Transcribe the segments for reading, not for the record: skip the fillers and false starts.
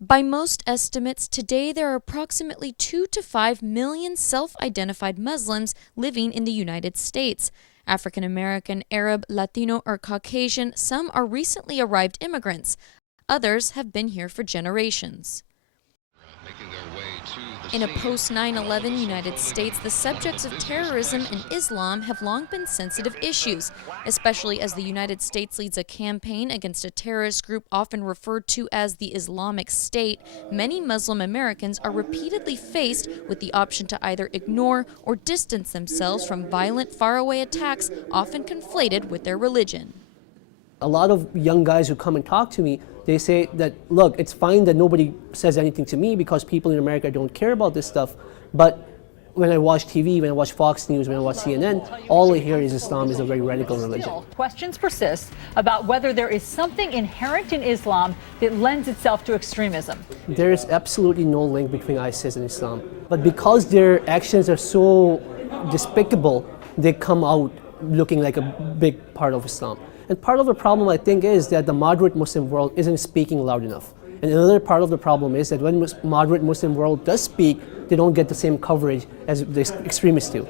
By most estimates, today there are approximately 2 to 5 million self-identified Muslims living in the United States. African American, Arab, Latino, or Caucasian, some are recently arrived immigrants. Others have been here for generations. In a post-9/11 United States, the subjects of terrorism and Islam have long been sensitive issues, especially as the United States leads a campaign against a terrorist group often referred to as the Islamic State. Many Muslim Americans are repeatedly faced with the option to either ignore or distance themselves from violent, faraway attacks often conflated with their religion. A lot of young guys who come and talk to me, they say that, look, it's fine that nobody says anything to me because people in America don't care about this stuff, but when I watch TV, when I watch Fox News, when I watch CNN, all I hear is Islam is a very radical religion. Questions persist about whether there is something inherent in Islam that lends itself to extremism. There is absolutely no link between ISIS and Islam, but because their actions are so despicable, they come out looking like a big part of Islam. And part of the problem, I think, is that the moderate Muslim world isn't speaking loud enough. And another part of the problem is that when moderate Muslim world does speak, they don't get the same coverage as the extremists do.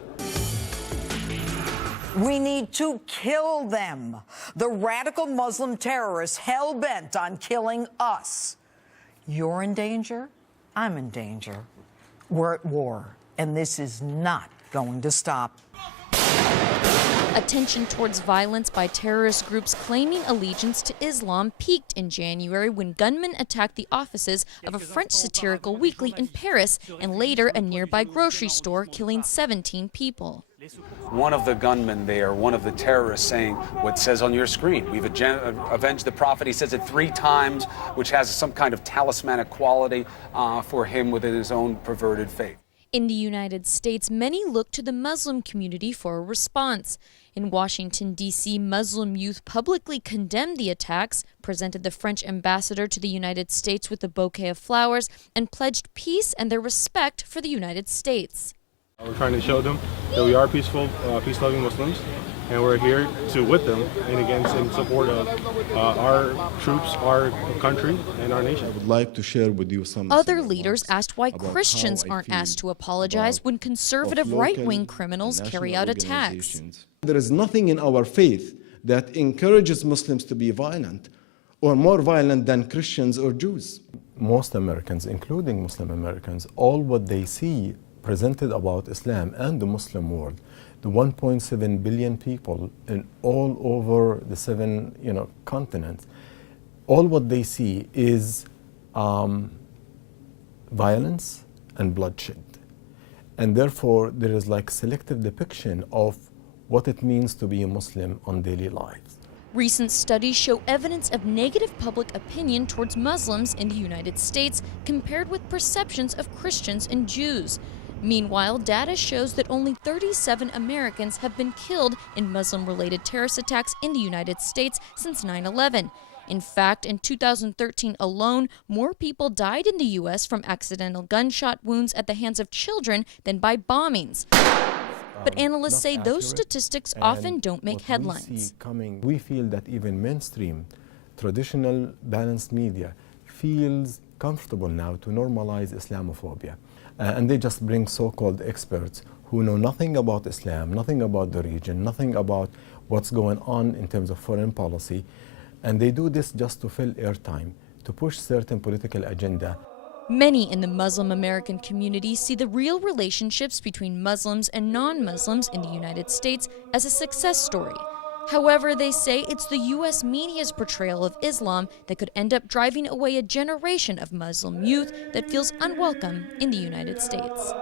We need to kill them. The radical Muslim terrorists hell-bent on killing us. You're in danger. I'm in danger. We're at war, and this is not going to stop. Attention towards violence by terrorist groups claiming allegiance to Islam peaked in January when gunmen attacked the offices of a French satirical weekly in Paris and later a nearby grocery store, killing 17 people. One of the gunmen there, one of the terrorists, saying what says on your screen, we've avenged the prophet. He says it 3 times, which has some kind of talismanic quality for him within his own perverted faith. In the United States, many look to the Muslim community for a response. In Washington, D.C., Muslim youth publicly condemned the attacks, presented the French ambassador to the United States with a bouquet of flowers, and pledged peace and their respect for the United States. We're trying to show them that we are peaceful, peace-loving Muslims, and we're here with them and against in support of our troops, our country, and our nation. I would like to share with you some. Other leaders asked why Christians aren't asked to apologize when conservative right-wing criminals carry out attacks. There is nothing in our faith that encourages Muslims to be violent or more violent than Christians or Jews. Most Americans, including Muslim Americans, all what they see presented about Islam and the Muslim world, the 1.7 billion people in all over the 7 continents, all what they see is violence and bloodshed. And therefore, there is like selective depiction of what it means to be a Muslim on daily lives. Recent studies show evidence of negative public opinion towards Muslims in the United States compared with perceptions of Christians and Jews. Meanwhile, data shows that only 37 Americans have been killed in Muslim-related terrorist attacks in the United States since 9/11. In fact, in 2013 alone, more people died in the U.S. from accidental gunshot wounds at the hands of children than by bombings. But analysts say those statistics often don't make headlines. We feel that even mainstream, traditional, balanced media feels comfortable now to normalize Islamophobia. And they just bring so-called experts who know nothing about Islam, nothing about the region, nothing about what's going on in terms of foreign policy. And they do this just to fill airtime, to push certain political agenda. Many in the Muslim American community see the real relationships between Muslims and non-Muslims in the United States as a success story. However, they say it's the U.S. media's portrayal of Islam that could end up driving away a generation of Muslim youth that feels unwelcome in the United States.